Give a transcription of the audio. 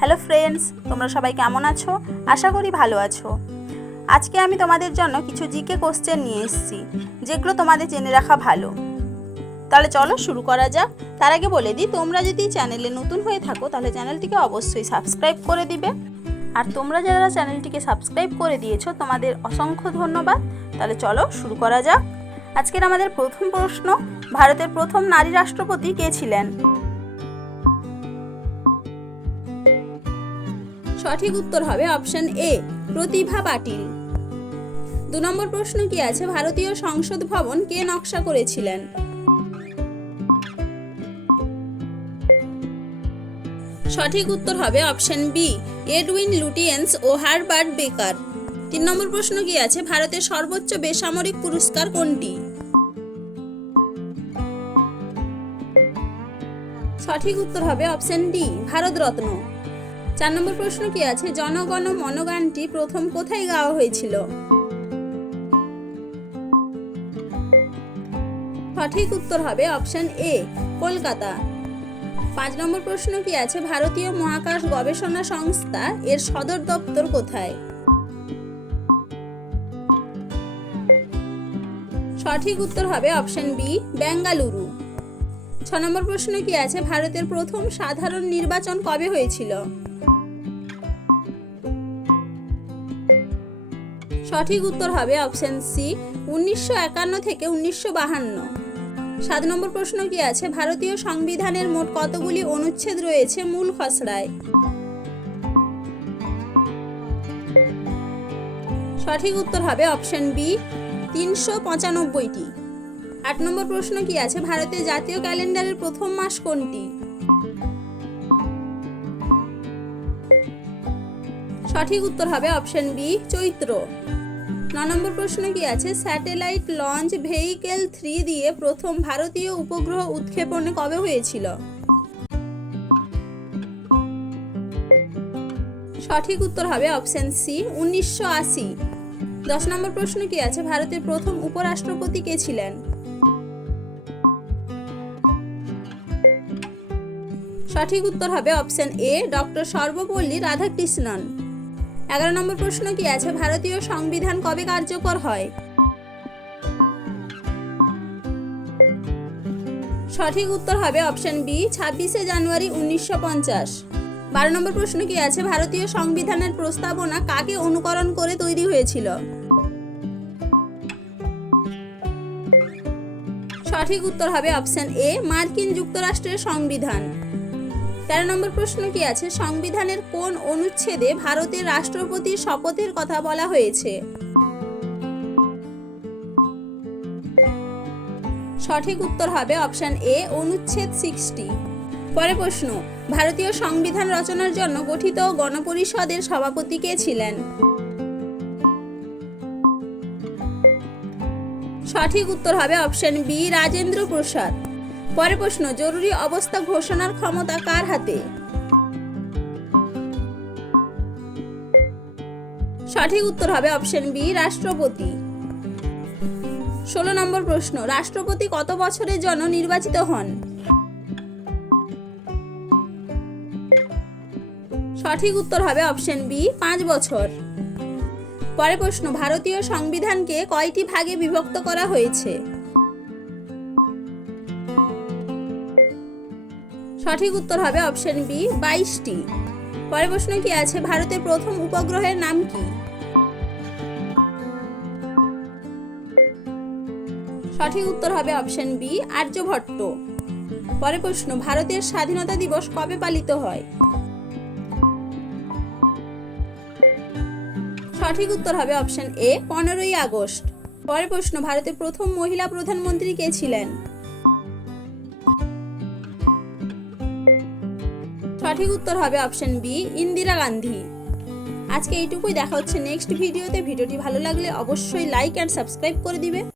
Hello friends, তোমরা সবাই কেমন আছো? আশা করি ভালো আছো। আজকে আমি তোমাদের জন্য কিছু জিকে কোশ্চেন নিয়ে এসেছি, যেগুলো তোমাদের জেনে রাখা ভালো। তাহলে চলো শুরু করা যাক। তার আগে বলে দিই, তোমরা যদি চ্যানেলে নতুন হয়ে থাকো, তাহলে চ্যানেলটিকে অবশ্যই সাবস্ক্রাইব করে দিবে। আর তোমরা যারা চ্যানেলটিকে সাবস্ক্রাইব করে দিয়েছ, তোমাদের অসংখ্য ধন্যবাদ। তাহলে চলো শুরু করা যাক। আজকের আমাদের প্রথম প্রশ্ন, ভারতের প্রথম নারী রাষ্ট্রপতি কে ছিলেন? সঠিক উত্তর হবে অপশন এ, প্রতিভা পাটিল। দু নম্বর প্রশ্ন কি আছে? ভারতীয় সংসদ ভবন কে নকশা করেছিলেন? সঠিক উত্তর হবে অপশন বি, এডউইন লুটিয়েন্স ও হারবার্ট বেকার। তিন নম্বর প্রশ্ন কি আছে? ভারতের সর্বোচ্চ বেসামরিক পুরস্কার কোনটি? সঠিক উত্তর হবে অপশন ডি, ভারতরত্ন। চার নম্বর প্রশ্ন কি আছে? জনগণ মন গানটি প্রথম কোথায় গাওয়া হয়েছিল? সঠিক উত্তর হবে অপশন এ, কলকাতা। পাঁচ নম্বর প্রশ্ন কি আছে? ভারতীয় মহাকাশ গবেষণা সংস্থা এর সদর দপ্তর কোথায়? সঠিক উত্তর হবে অপশন বি, বেঙ্গালুরু। ছ নম্বর প্রশ্ন কি আছে? ভারতের প্রথম সাধারণ নির্বাচন কবে হয়েছিল? সঠিক উত্তর হবে অপশন সি, উনিশশো একান্ন থেকে উনিশশো বাহান্ন। সাত নম্বর প্রশ্ন কি আছে? ভারতীয় সংবিধানের মোট কতগুলি অনুচ্ছেদ রয়েছে? মূল খসড়ায়। সঠিক উত্তর হবে অপশন বি, তিনশো পঁচানব্বইটি। আট নম্বর প্রশ্ন কি আছে? ভারতের জাতীয় ক্যালেন্ডারের প্রথম মাস কোনটি? সঠিক উত্তর হবে অপশন বি, চৈত্র। ন নম্বর প্রশ্ন কি আছে? স্যাটেলাইট লঞ্চ ভেহিকেল থ্রি দিয়ে প্রথম ভারতীয় উপগ্রহ উৎক্ষেপণে কবে হয়েছিল? সঠিক উত্তর হবে অপশন সি উনিশশো আশি। দশ নম্বর প্রশ্ন কি আছে? ভারতের প্রথম উপরাষ্ট্রপতি কে ছিলেন? সঠিক উত্তর হবে option A doctor Sarvepalli Radhakrishnan. এগারো নম্বর প্রশ্ন কি আছে? ভারতীয় সংবিধান কবে কার্যকর হয়? সঠিক উত্তর হবে অপশন বি, ছাব্বিশে জানুয়ারি উনিশশো পঞ্চাশ। বারো নম্বর প্রশ্ন কি আছে? ভারতীয় সংবিধানের প্রস্তাবনা কাকে অনুকরণ করে তৈরি হয়েছিল? সঠিক উত্তর হবে অপশন এ, মার্কিন যুক্তরাষ্ট্রের সংবিধান। তেরো নম্বর প্রশ্ন কি আছে? সংবিধানের কোন অনুচ্ছেদে ভারতের রাষ্ট্রপতির শপথের কথা বলা হয়েছে? সঠিক উত্তর হবে অপশন এ, অনুচ্ছেদ সিক্সটি। পরে প্রশ্ন, ভারতীয় সংবিধান রচনার জন্য গঠিত গণপরিষদের সভাপতি কে ছিলেন? সঠিক উত্তর হবে অপশন বি, রাজেন্দ্র প্রসাদ। পরে প্রশ্ন, জরুরি অবস্থা ঘোষণার ক্ষমতা কার হাতে? সঠিক উত্তর হবে অপশন বি, রাষ্ট্রপতি। ষোলো নম্বর প্রশ্ন, রাষ্ট্রপতি কত বছরের জন্য নির্বাচিত হন? সঠিক উত্তর হবে অপশন বি, পাঁচ বছর। পরে প্রশ্ন, ভারতীয় সংবিধানকে কয়টি ভাগে বিভক্ত করা হয়েছে? সঠিক উত্তর হবে অপশন বি, বাইশটি। পরে প্রশ্ন কি আছে? ভারতের প্রথম উপগ্রহের নাম কি? সঠিক উত্তর হবে অপশন বি, আর্যভট্ট। পরে প্রশ্ন, ভারতের স্বাধীনতা দিবস কবে পালিত হয়? সঠিক উত্তর হবে অপশন এ, পনেরোই আগস্ট। পরে প্রশ্ন, ভারতের প্রথম মহিলা প্রধানমন্ত্রী কে ছিলেন? সঠিক উত্তর হবে অপশন বি, ইন্দিরা গান্ধী। আজকে এইটুকুই, দেখা হচ্ছে নেক্সট ভিডিওতে। ভিডিওটি ভালো লাগলে অবশ্যই লাইক অ্যান্ড সাবস্ক্রাইব করে দিবে।